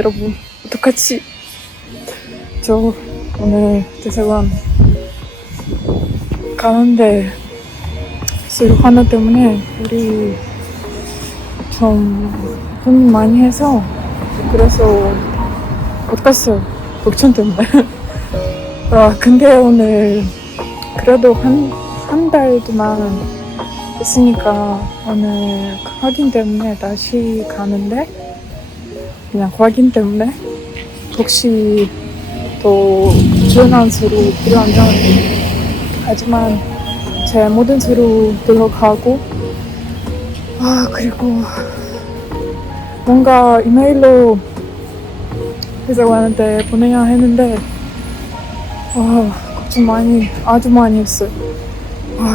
여러분, 어떡하지? 저 오늘 대사관 가는데 술 하나 때문에 우리 좀 고민 많이 해서 그래서 못 갔어요. 복천 때문에. 근데 오늘 그래도 한 달 동안 했으니까 오늘 확인 때문에 다시 가는데 그냥 확인 때문에 혹시 또 주연한 서류 필요하면 하지만 제 모든 서류 들어가고 그리고 뭔가 이메일로 회사관한테 보내야 했는데 걱정 아주 많이 했어요.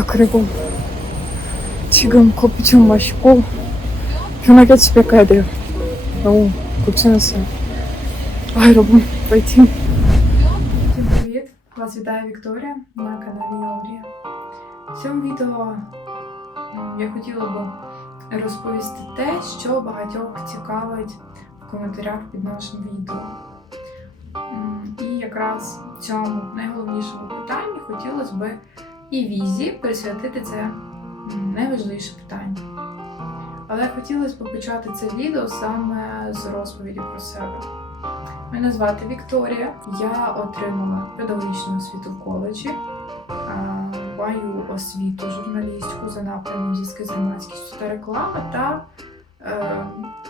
그리고 지금 커피 좀 마시고 편하게 집에 가야 돼요. 너무 걱정했어요. 여러분, 파이팅! Всім привіт! Вас вітає Вікторія на каналі Яурія. В цьому відео я хотіла б розповісти те, що багатьох цікавить в коментарях під нашим відео. І якраз цьому найголовнішому питанні хотілося б і візі присвятити це найважливіше питання. Але хотілося б почати це відео саме з розповіді про себе. Мене звати Вікторія, я отримала педагогічну освіту в коледжі, маю освіту журналістську за напрямом зв'язки з громадськістю та реклама, та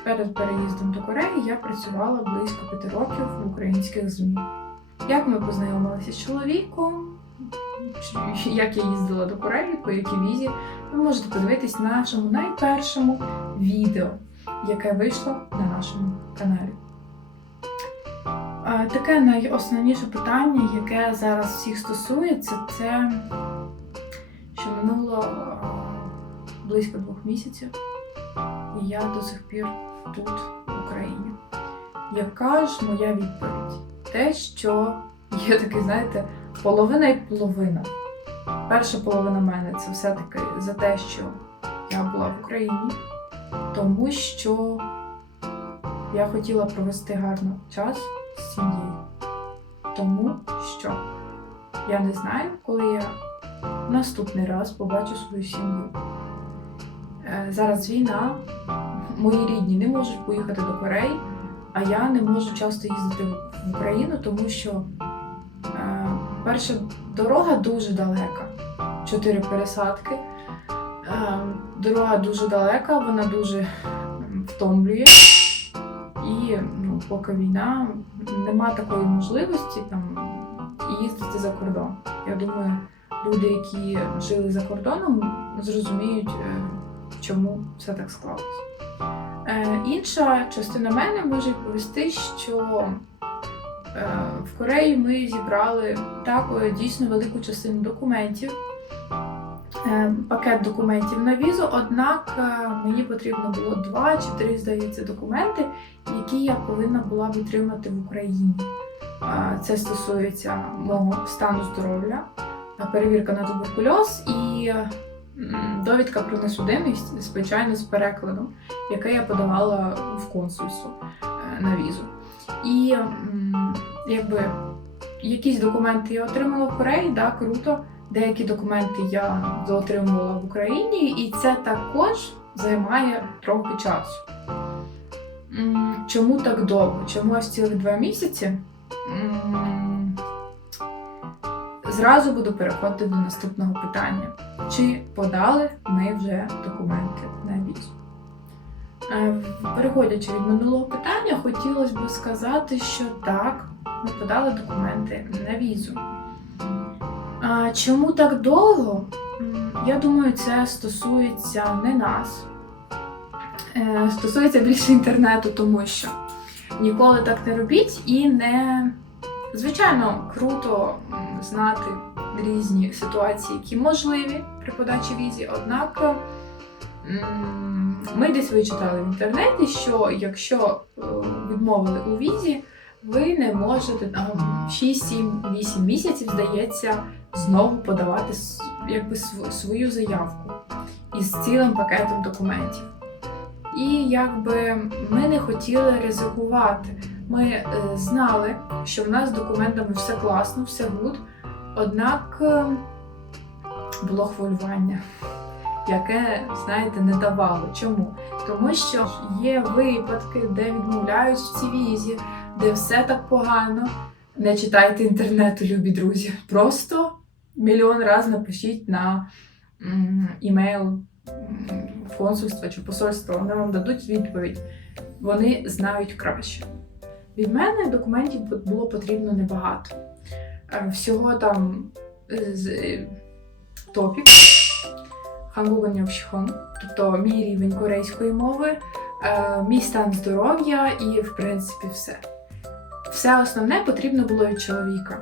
перед переїздом до Кореї я працювала близько 5 років в українських ЗМІ. Як ми познайомилися з чоловіком, як я їздила до Кореї, по якій візі, ви можете подивитись на нашому найпершому відео, яке вийшло на нашому каналі. Таке найосновніше питання, яке зараз всіх стосується, це, що минуло близько 2 місяців, і я до сих пір тут, в Україні. Яка ж моя відповідь? Те, що є такий, знаєте, половина і половина. Перша половина мене – це все-таки за те, що я була в Україні, тому що я хотіла провести гарно час з сім'єю. Тому що я не знаю, коли я наступний раз побачу свою сім'ю. Зараз війна, мої рідні не можуть поїхати до Кореї, а я не можу часто їздити в Україну, тому що перша дорога дуже далека, 4 пересадки. Дорога дуже далека, вона дуже втомлює. І поки війна, нема такої можливості їздити за кордон. Я думаю, люди, які жили за кордоном, зрозуміють, чому все так склалося. Інша частина мене може відповісти, що в Кореї ми зібрали дійсно велику частину документів, пакет документів на візу, однак мені потрібно було 2 чи 3, здається, документи, які я повинна була б отримати в Україні. Це стосується мого стану здоров'я, перевірка на туберкульоз і довідка про несудимість, звичайно, з перекладом, яке я подавала в консульство на візу. І якісь документи я отримала в Кореї, круто. Деякі документи я отримувала в Україні, і це також займає трохи часу. Чому так довго? Чому аж цілих 2 місяці? Зразу буду переходити до наступного питання. Чи подали ми вже документи на візу? Переходячи від минулого питання, хотілося б сказати, що так, ми подали документи на візу. Чому так довго? Я думаю, це стосується не нас. Стосується більше інтернету, тому що ніколи так не робіть і не... Звичайно, круто знати різні ситуації, які можливі при подачі візі, однак ми десь вичитали в інтернеті, що якщо відмовили у візі, ви не можете 6, 7, 8 місяців, здається, знову подавати свою заявку із цілим пакетом документів. І ми не хотіли ризикувати, Ми знали, що в нас з документами все класно, все гуд, однак було хвилювання, яке, знаєте, не давало. Чому? Тому що є випадки, де відмовляють в цій візі, де все так погано. Не читайте інтернету, любі друзі. Просто мільйон разів напишіть на імейл в консульство чи посольство, вони вам дадуть відповідь. Вони знають краще. Від мене документів було потрібно небагато. Всього там топік, хангуганьовщхон, тобто мій рівень корейської мови, мій стан здоров'я і, в принципі, все. Все основне потрібно було від чоловіка.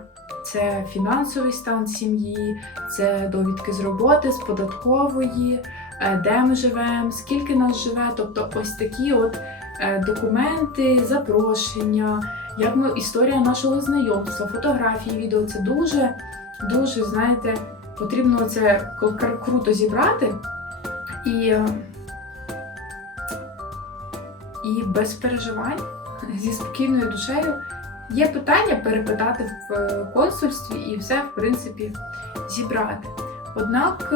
Це фінансовий стан сім'ї, це довідки з роботи, з податкової, де ми живемо, скільки нас живе, тобто ось такі от документи, запрошення, історія нашого знайомства, фотографії, відео. Це дуже, знаєте, потрібно це круто зібрати і без переживань, зі спокійною душею. Є питання перепитати в консульстві і все, в принципі, зібрати. Однак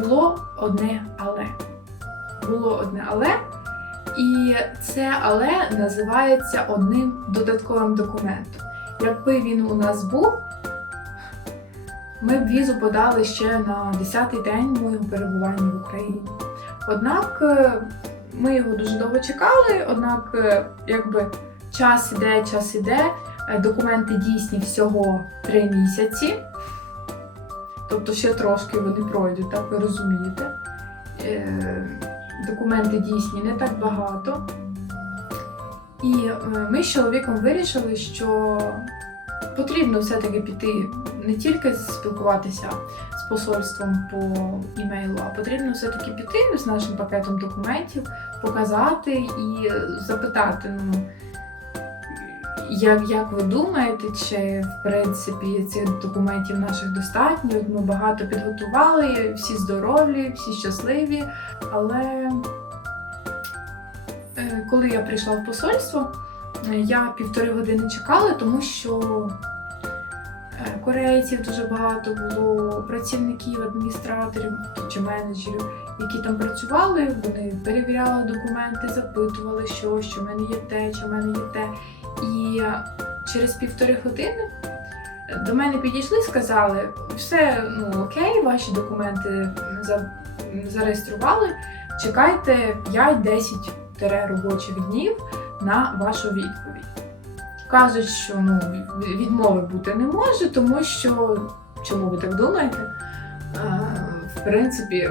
було одне але. І це але називається одним додатковим документом. Якби він у нас був, ми б візу подали ще на 10-й день моєго перебування в Україні. Однак ми його дуже довго чекали, однак час іде, документи дійсні всього 3 місяці. Тобто ще трошки вони пройдуть, так ви розумієте. Документи дійсні не так багато. І ми з чоловіком вирішили, що потрібно все-таки піти, не тільки спілкуватися з посольством по імейлу, а потрібно все-таки піти з нашим пакетом документів, показати і запитати, як ви думаєте, чи в принципі цих документів наших достатньо? Ми багато підготували, всі здорові, всі щасливі, але коли я прийшла в посольство, я 1,5 години чекала, тому що корейців дуже багато було, працівників, адміністраторів чи менеджерів, які там працювали, вони перевіряли документи, запитували, що в мене є те, чи в мене є те. І через 1,5 години до мене підійшли і сказали, все окей, ваші документи зареєстрували, чекайте 5-10 робочих днів на вашу відповідь. Кажуть, що відмови бути не може, тому що, чому ви так думаєте, в принципі,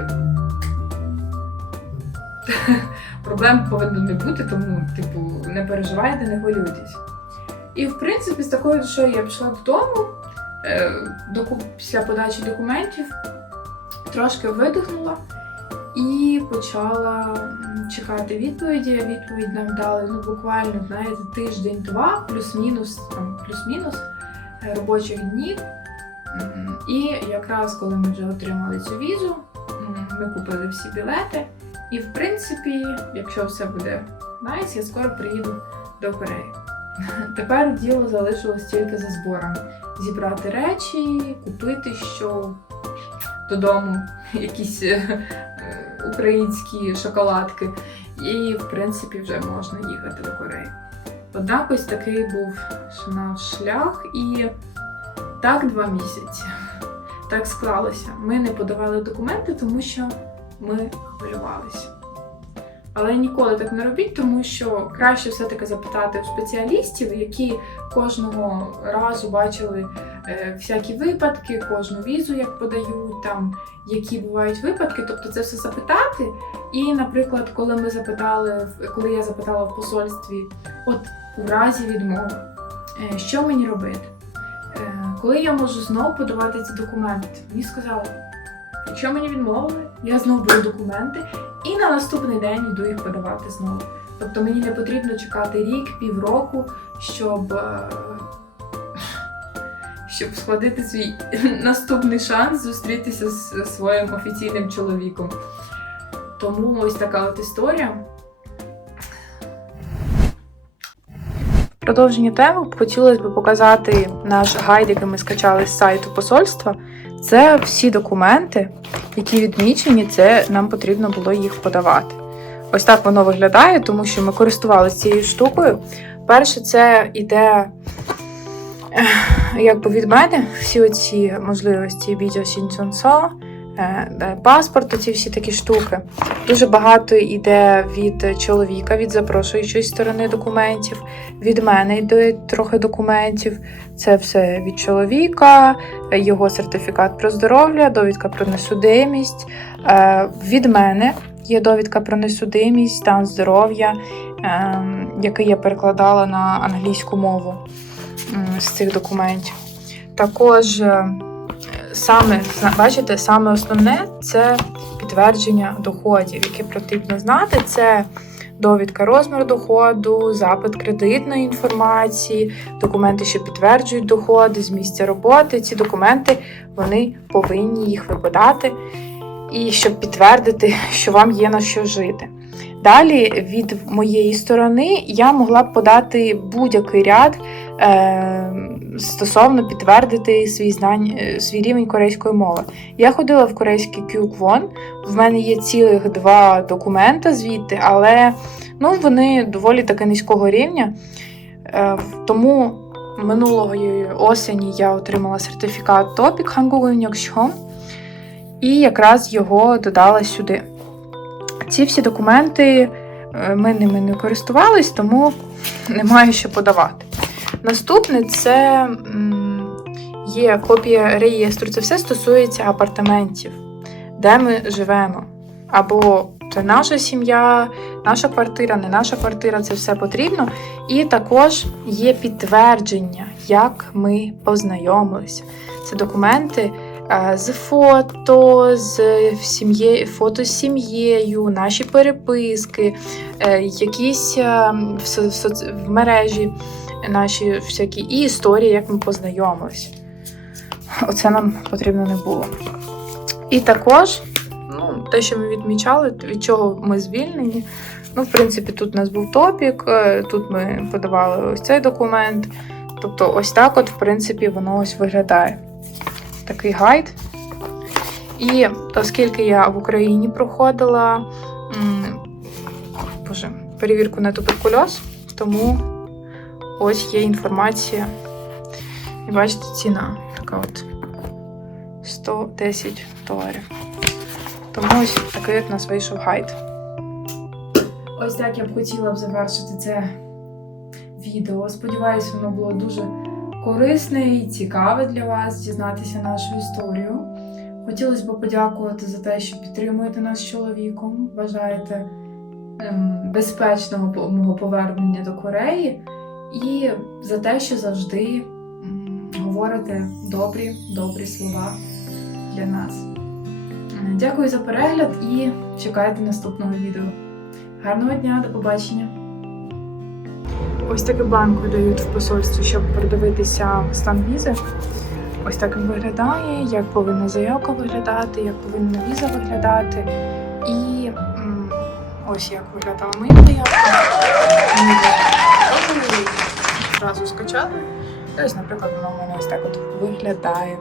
проблем повинно не бути, тому, не переживайте, не хвилюйтесь. І, в принципі, з такою душею я пішла додому, після подачі документів, трошки видихнула і почала чекати відповіді. Відповідь нам дали, буквально, тиждень-два, плюс-мінус робочих днів. І якраз, коли ми вже отримали цю візу, ми купили всі білети. І, в принципі, якщо все буде найс, я скоро приїду до Кореї. Тепер діло залишилось тільки за зборами. Зібрати речі, купити що додому, якісь українські шоколадки. І, в принципі, вже можна їхати до Кореї. Однак ось такий був наш шлях. І так 2 місяці. Так склалося. Ми не подавали документи, тому що ми хвилювалися. Але ніколи так не робіть, тому що краще все-таки запитати у спеціалістів, які кожного разу бачили всякі випадки, кожну візу, як подають, там, які бувають випадки. Тобто це все запитати. І, наприклад, коли я запитала в посольстві, у разі відмови, що мені робити? Коли я можу знову подавати ці документи? Мені сказали, якщо мені відмовили, я знову беру документи і на наступний день йду їх подавати знову. Тобто мені не потрібно чекати рік, півроку, щоб схватити свій наступний шанс зустрітися з своїм офіційним чоловіком. Тому ось така історія. Продовження теми хотілося б показати наш гайд, який ми скачали з сайту посольства. Це всі документи, які відмічені, це нам потрібно було їх подавати. Ось так воно виглядає, тому що ми користувалися цією штукою. Перше, це іде якби від мене всі оці можливості відеосінцонсо, паспорт, оці всі такі штуки. Дуже багато йде від чоловіка, від запрошуючої сторони документів, від мене йде трохи документів. Це все від чоловіка, його сертифікат про здоров'я, довідка про несудимість. Від мене є довідка про несудимість, стан здоров'я, який я перекладала на англійську мову з цих документів. Також саме основне – це підтвердження доходів, які потрібно знати. Це довідка розміру доходу, запит кредитної інформації, документи, що підтверджують доходи з місця роботи. Ці документи, вони повинні їх викладати, і щоб підтвердити, що вам є на що жити. Далі від моєї сторони я могла б подати будь-який ряд стосовно підтвердити свій рівень корейської мови. Я ходила в корейський Kyukwon, в мене є цілих 2 документа звідти, але вони доволі таки низького рівня. Тому минулої осені я отримала сертифікат TOPIK 한국어 시험 і якраз його додала сюди. Ці всі документи ми ними не користувались, тому не маю що подавати. Наступне – це є копія реєстру. Це все стосується апартаментів, де ми живемо. Або це наша сім'я, наша квартира, не наша квартира, це все потрібно. І також є підтвердження, як ми познайомилися. Це документи з фото, фото з сім'єю, наші переписки, якісь в мережі наші всякі і історії, як ми познайомилися. Оце нам потрібно не було. І також, те, що ми відмічали, від чого ми звільнені. В принципі, тут у нас був топік, тут ми подавали ось цей документ. Тобто ось так в принципі, воно ось виглядає. Такий гайд. І оскільки я в Україні проходила перевірку на туберкульоз, тому ось є інформація. І бачите, ціна така $110. Тому ось такий у нас вийшов гайд. Ось так я б хотіла завершити це відео. Сподіваюсь, воно було дуже корисне і цікаве для вас дізнатися нашу історію. Хотілося б подякувати за те, що підтримуєте нас з чоловіком, бажаєте безпечного мого повернення до Кореї і за те, що завжди говорите добрі слова для нас. Дякую за перегляд і чекайте наступного відео. Гарного дня, до побачення! Ось такий бланк видають в посольстві, щоб передивитися стан візи. Ось так він виглядає, як повинна заявка виглядати, як повинна віза виглядати. І ось як виглядала моя заявка. Ми її одразу скачали. І ось, наприклад, вона у мене ось так виглядає.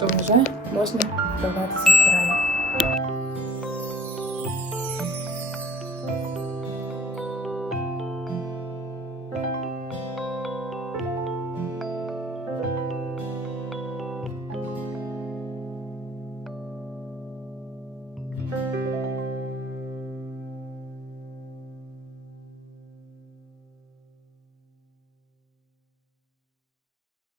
То вже можна відправлятися в Корею.